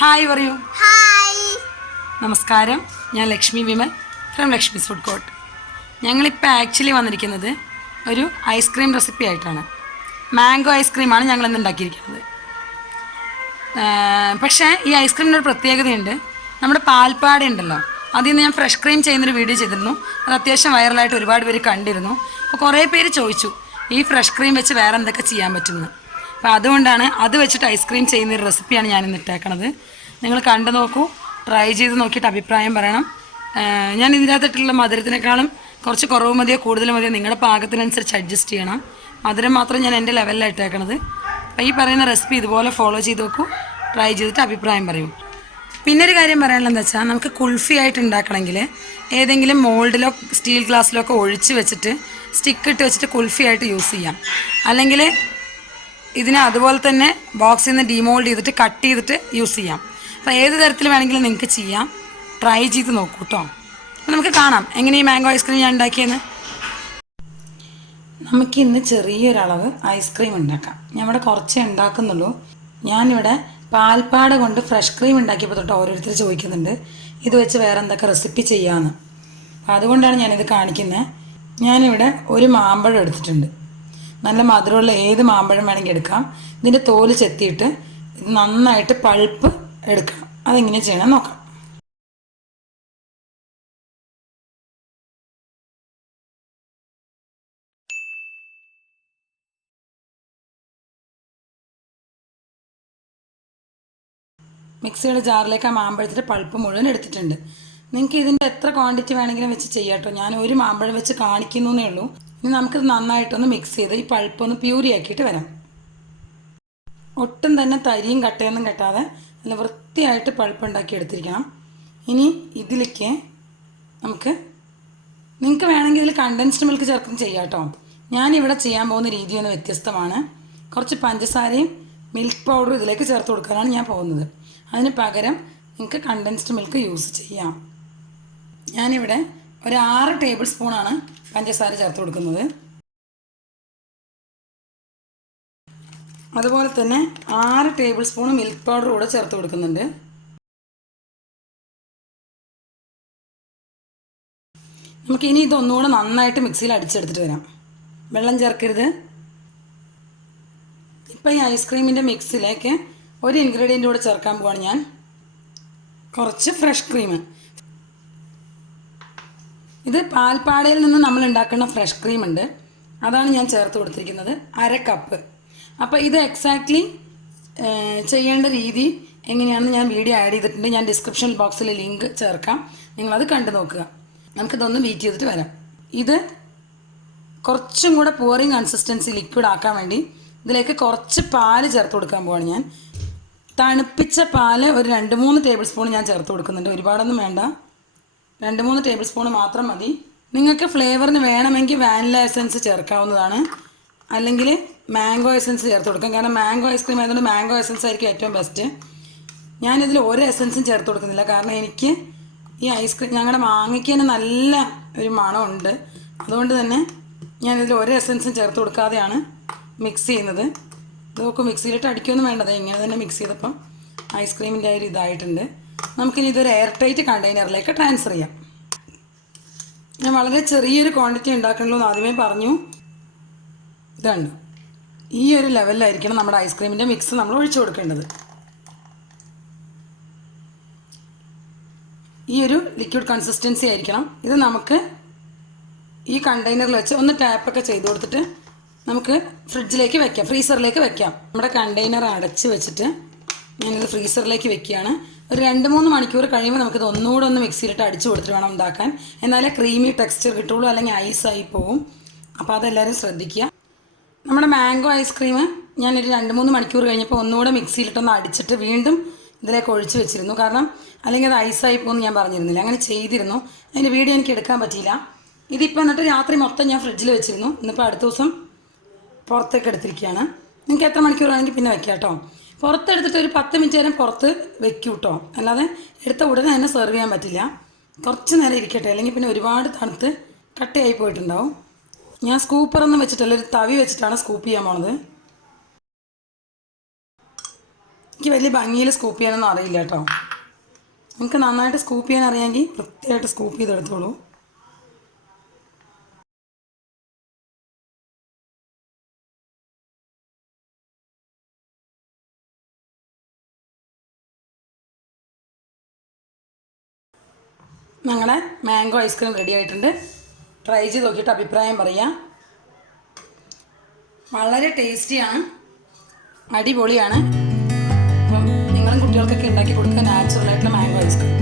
Hi പറയൂ. Hi. നമസ്കാരം, ഞാൻ Lakshmi Vimal from Lakshmi's food court. ഞങ്ങളിപ്പോൾ ആക്ച്വലി വന്നിരിക്കുന്നത് ഒരു ഐസ്ക്രീം റെസിപ്പി ആയിട്ടാണ്. മാംഗോ ഐസ്ക്രീമാണ് ഞങ്ങളിന്ന് ഉണ്ടാക്കിയിരിക്കുന്നത്. പക്ഷേ ഈ ഐസ്ക്രീമിൻ്റെ ഒരു പ്രത്യേകതയുണ്ട്. നമ്മുടെ പാൽപ്പാട ഉണ്ടല്ലോ, അതിൽ നിന്ന് ഞാൻ ഫ്രഷ് ക്രീം ചെയ്യുന്നൊരു വീഡിയോ ചെയ്തിരുന്നു. അത് അത്യാവശ്യം വൈറലായിട്ട് ഒരുപാട് പേര് കണ്ടിരുന്നു. അപ്പോൾ കുറേ പേര് ചോദിച്ചു ഈ ഫ്രഷ് ക്രീം വെച്ച് വേറെ എന്തൊക്കെ ചെയ്യാൻ പറ്റുമെന്ന്. അപ്പോൾ അതുകൊണ്ടാണ് അത് വെച്ചിട്ട് ഐസ്ക്രീം ചെയ്യുന്നൊരു റെസിപ്പിയാണ് ഞാനിന്ന് ഇട്ടേക്കണത്. നിങ്ങൾ കണ്ടു നോക്കൂ, ട്രൈ ചെയ്ത് നോക്കിയിട്ട് അഭിപ്രായം പറയണം. ഞാൻ ഇതിനകത്തിട്ടുള്ള മധുരത്തിനേക്കാളും കുറച്ച് കുറവ് മതിയോ കൂടുതൽ മതിയോ നിങ്ങളുടെ പാകത്തിനനുസരിച്ച് അഡ്ജസ്റ്റ് ചെയ്യണം. മധുരം മാത്രം ഞാൻ എൻ്റെ ലെവലിലാണ് ഇട്ടേക്കണത്. അപ്പോൾ ഈ പറയുന്ന റെസിപ്പി ഇതുപോലെ ഫോളോ ചെയ്ത് നോക്കൂ, ട്രൈ ചെയ്തിട്ട് അഭിപ്രായം പറയൂ. പിന്നെ ഒരു കാര്യം പറയാനുള്ളത് എന്താ വെച്ചാൽ, നമുക്ക് കുൾഫി ആയിട്ട് ഉണ്ടാക്കണമെങ്കിൽ ഏതെങ്കിലും മോൾഡിലോ സ്റ്റീൽ ഗ്ലാസ്സിലോ ഒക്കെ ഒഴിച്ച് വെച്ചിട്ട് സ്റ്റിക്ക് ഇട്ട് വെച്ചിട്ട് കുൾഫി ആയിട്ട് യൂസ് ചെയ്യാം. അല്ലെങ്കിൽ ഇതിനെ അതുപോലെ തന്നെ ബോക്സിൽ നിന്ന് ഡിമോൾഡ് ചെയ്തിട്ട് കട്ട് ചെയ്തിട്ട് യൂസ് ചെയ്യാം. അപ്പോൾ ഏത് തരത്തിൽ വേണമെങ്കിലും നിങ്ങൾക്ക് ചെയ്യാം. ട്രൈ ചെയ്ത് നോക്കൂ കേട്ടോ. അപ്പോൾ നമുക്ക് കാണാം എങ്ങനെ ഈ മാംഗോ ഐസ്ക്രീം ഞാൻ ഉണ്ടാക്കിയെന്ന്. നമുക്കിന്ന് ചെറിയൊരളവ് ഐസ്ക്രീം ഉണ്ടാക്കാം. ഞാൻ ഇവിടെ കുറച്ചേ ഉണ്ടാക്കുന്നുള്ളൂ. ഞാനിവിടെ പാൽപ്പാട കൊണ്ട് ഫ്രഷ് ക്രീം ഉണ്ടാക്കിയപ്പോൾ തൊട്ട് ഓരോരുത്തർ ചോദിക്കുന്നുണ്ട് ഇത് വെച്ച് വേറെ എന്തൊക്കെ റെസിപ്പി ചെയ്യാമെന്ന്. അപ്പോൾ അതുകൊണ്ടാണ് ഞാനിത് കാണിക്കുന്നത്. ഞാനിവിടെ ഒരു മാമ്പഴം എടുത്തിട്ടുണ്ട്. നല്ല മധുരമുള്ള ഏത് മാമ്പഴം വേണമെങ്കിൽ എടുക്കാം. ഇതിൻ്റെ തോല് ചെത്തിയിട്ട് ഇത് നന്നായിട്ട് പൾപ്പ് എടുക്കണം. അതെങ്ങനെ ചെയ്യണം നോക്കാം. മിക്സിയുടെ ജാറിലേക്ക് ആ മാമ്പഴത്തിൻ്റെ പൾപ്പ് മുഴുവൻ എടുത്തിട്ടുണ്ട്. നിങ്ങൾക്ക് ഇതിൻ്റെ എത്ര ക്വാണ്ടിറ്റി വേണമെങ്കിലും വെച്ച് ചെയ്യാം കേട്ടോ. ഞാൻ ഒരു മാമ്പഴം വെച്ച് കാണിക്കുന്നേ ഉള്ളൂ. ഇനി നമുക്കിത് നന്നായിട്ടൊന്ന് മിക്സ് ചെയ്ത് ഈ പൾപ്പൊന്ന് പ്യൂരിയാക്കിയിട്ട് വരാം. ഒട്ടും തന്നെ തരിയും കട്ടയൊന്നും കെട്ടാതെ നല്ല വൃത്തിയായിട്ട് പൾപ്പ് ഉണ്ടാക്കി എടുത്തിരിക്കണം. ഇനി ഇതിലേക്ക് നിങ്ങൾക്ക് വേണമെങ്കിൽ ഇതിൽ കണ്ടൻസ്ഡ് മിൽക്ക് ചേർക്കും ചെയ്യാം കേട്ടോ. ഞാനിവിടെ ചെയ്യാൻ പോകുന്ന രീതി ഒന്ന് വ്യത്യസ്തമാണ്. കുറച്ച് പഞ്ചസാരയും മിൽക്ക് പൗഡറും ഇതിലേക്ക് ചേർത്ത് കൊടുക്കാനാണ് ഞാൻ പോകുന്നത്. അതിന് പകരം നിങ്ങൾക്ക് കണ്ടൻസ്ഡ് മിൽക്ക് യൂസ് ചെയ്യാം. ഞാനിവിടെ ഒരു 6 ടേബിൾ സ്പൂണാണ് പഞ്ചസാര ചേർത്ത് കൊടുക്കുന്നത്. അതുപോലെ തന്നെ 6 ടേബിൾ സ്പൂൺ മിൽക്ക് പൗഡർ കൂടെ ചേർത്ത് കൊടുക്കുന്നുണ്ട്. നമുക്കിനി ഇതൊന്നുകൂടെ നന്നായിട്ട് മിക്സിയിൽ അടിച്ചെടുത്തിട്ട് വരാം. വെള്ളം ചേർക്കരുത്. ഇപ്പം ഈ ഐസ്ക്രീമിൻ്റെ മിക്സിലേക്ക് ഒരു ഇൻഗ്രീഡിയൻ്റ് കൂടെ ചേർക്കാൻ പോവാണ് ഞാൻ. കുറച്ച് ഫ്രഷ് ക്രീം. ഇത് പാൽപ്പാടയിൽ നിന്ന് നമ്മൾ ഉണ്ടാക്കുന്ന ഫ്രഷ് ക്രീം ഉണ്ട്, അതാണ് ഞാൻ ചേർത്ത് കൊടുത്തിരിക്കുന്നത്. 1/2 കപ്പ്. അപ്പോൾ ഇത് എക്സാക്ട്ലി ചെയ്യേണ്ട രീതി എങ്ങനെയാണെന്ന് ഞാൻ വീഡിയോ ആഡ് ചെയ്തിട്ടുണ്ട്. ഞാൻ ഡിസ്ക്രിപ്ഷൻ ബോക്സിൽ ലിങ്ക് ചേർക്കാം, നിങ്ങളത് കണ്ടു നോക്കുക. നമുക്കിതൊന്ന് ബീറ്റ് ചെയ്തിട്ട് വരാം. ഇത് കുറച്ചും കൂടെ പോറിങ് കൺസിസ്റ്റൻസി ലിക്വിഡ് ആക്കാൻ വേണ്ടി ഇതിലേക്ക് കുറച്ച് പാല് ചേർത്ത് കൊടുക്കാൻ പോവാണ് ഞാൻ. തണുപ്പിച്ച പാല് ഒരു 2-3 ടേബിൾ സ്പൂൺ ഞാൻ ചേർത്ത് കൊടുക്കുന്നുണ്ട്. ഒരുപാടൊന്നും വേണ്ട, 2-3 ടേബിൾ സ്പൂൺ മാത്രം മതി. നിങ്ങൾക്ക് ഫ്ലേവറിന് വേണമെങ്കിൽ വാനില എസൻസ് ചേർക്കാവുന്നതാണ്, അല്ലെങ്കിൽ മാംഗോ എസൻസ് ചേർത്ത് കൊടുക്കാം. കാരണം മാംഗോ ഐസ്ക്രീം ആയതുകൊണ്ട് മാംഗോ എസൻസ് ആയിരിക്കും ഏറ്റവും ബെസ്റ്റ്. ഞാനിതിൽ ഒരു എസൻസും ചേർത്ത് കൊടുക്കുന്നില്ല, കാരണം എനിക്ക് ഈ ഐസ്ക്രീം ഞങ്ങളുടെ മാങ്ങയ്ക്ക് തന്നെ നല്ല ഒരു മണമുണ്ട്. അതുകൊണ്ട് തന്നെ ഞാനിതിൽ ഒരു എസൻസും ചേർത്ത് കൊടുക്കാതെയാണ് മിക്സ് ചെയ്യുന്നത്. ഇതൊക്കെ മിക്സിയിലിട്ട് അടിക്കൊന്നും വേണ്ടത്, ഇങ്ങനെ തന്നെ മിക്സ് ചെയ്തപ്പം ഐസ്ക്രീമിൻ്റെ ഒരു ഇതായിട്ടുണ്ട്. നമുക്കിനി ഇതൊരു എയർ ടൈറ്റ് കണ്ടെയ്നറിലേക്ക് ട്രാൻസ്ഫർ ചെയ്യാം. ഞാൻ വളരെ ചെറിയൊരു ക്വാണ്ടിറ്റി ഉണ്ടാക്കണല്ലോ എന്ന് ആദ്യമേ പറഞ്ഞു. ഇതാണ് ഈ ഒരു ലെവലിലായിരിക്കണം നമ്മുടെ ഐസ്ക്രീമിൻ്റെ മിക്സ് നമ്മൾ ഒഴിച്ചു കൊടുക്കേണ്ടത്. ഈ ഒരു ലിക്വിഡ് കൺസിസ്റ്റൻസി ആയിരിക്കണം. ഇത് നമുക്ക് ഈ കണ്ടെയ്നറിൽ വെച്ച് ഒന്ന് ടാപ്പൊക്കെ ചെയ്ത് കൊടുത്തിട്ട് നമുക്ക് ഫ്രിഡ്ജിലേക്ക് വെക്കാം, ഫ്രീസറിലേക്ക് വെക്കാം. നമ്മുടെ കണ്ടെയ്നർ അടച്ച് വെച്ചിട്ട് ഞാനിത് ഫ്രീസറിലേക്ക് വെക്കുകയാണ്. ഒരു 2-3 മണിക്കൂർ കഴിയുമ്പോൾ നമുക്കിത് ഒന്നുകൂടെ ഒന്ന് മിക്സിയിലിട്ട് അടിച്ച് കൊടുത്തിട്ട് വേണം ഉണ്ടാക്കാൻ. എന്നാലേ ക്രീമി ടെക്സ്ചർ കിട്ടുള്ളൂ, അല്ലെങ്കിൽ ഐസായി പോവും. അപ്പോൾ അതെല്ലാവരും ശ്രദ്ധിക്കുക. നമ്മുടെ മാംഗോ ഐസ്ക്രീം ഞാനൊരു 2-3 മണിക്കൂർ കഴിഞ്ഞപ്പോൾ ഒന്നുകൂടെ മിക്സിയിലിട്ടൊന്ന് അടിച്ചിട്ട് വീണ്ടും ഇതിലേക്ക് ഒഴിച്ച് വെച്ചിരുന്നു. കാരണം അല്ലെങ്കിൽ അത് ഐസായി പോകുമെന്ന് ഞാൻ പറഞ്ഞിരുന്നില്ല, അങ്ങനെ ചെയ്തിരുന്നു. അതിൻ്റെ വീഡിയോ എനിക്ക് എടുക്കാൻ പറ്റിയില്ല. ഇതിപ്പോൾ എന്നിട്ട് രാത്രി മൊത്തം ഞാൻ ഫ്രിഡ്ജിൽ വെച്ചിരുന്നു. ഇന്നിപ്പോൾ അടുത്ത ദിവസം പുറത്തേക്ക് എടുത്തിരിക്കുകയാണ്. നിങ്ങൾക്ക് എത്ര മണിക്കൂർ വേണമെങ്കിൽ പിന്നെ വെക്കാം കേട്ടോ. പുറത്തെടുത്തിട്ട് ഒരു 10 മിനിറ്റ് നേരം പുറത്ത് വെക്കും കേട്ടോ. അല്ലാതെ എടുത്ത ഉടനെ തന്നെ സെർവ് ചെയ്യാൻ പറ്റില്ല. കുറച്ച് നേരം ഇരിക്കട്ടെ, അല്ലെങ്കിൽ പിന്നെ ഒരുപാട് തണുത്ത് കട്ടയായി പോയിട്ടുണ്ടാവും. ഞാൻ സ്കൂപ്പറൊന്നും വെച്ചിട്ടല്ല, ഒരു തവി വെച്ചിട്ടാണ് സ്കൂപ്പ് ചെയ്യാൻ പോണത്. എനിക്ക് വലിയ ഭംഗിയിൽ സ്കൂപ്പ് ചെയ്യാനൊന്നും അറിയില്ല കേട്ടോ. നിങ്ങൾക്ക് നന്നായിട്ട് സ്കൂപ്പ് ചെയ്യാൻ അറിയാമെങ്കിൽ വൃത്തിയായിട്ട് സ്കൂപ്പ് ചെയ്തെടുത്തോളൂ. ഞങ്ങളുടെ മാംഗോ ഐസ്ക്രീം റെഡി ആയിട്ടുണ്ട്. ട്രൈ ചെയ്ത് നോക്കിയിട്ട് അഭിപ്രായം പറയാം. വളരെ ടേസ്റ്റിയാണ്, അടിപൊളിയാണ്. അപ്പം നിങ്ങളും കുട്ടികൾക്കൊക്കെ ഉണ്ടാക്കി കൊടുക്കുക നാച്ചുറലായിട്ടുള്ള മാംഗോ ഐസ്ക്രീം.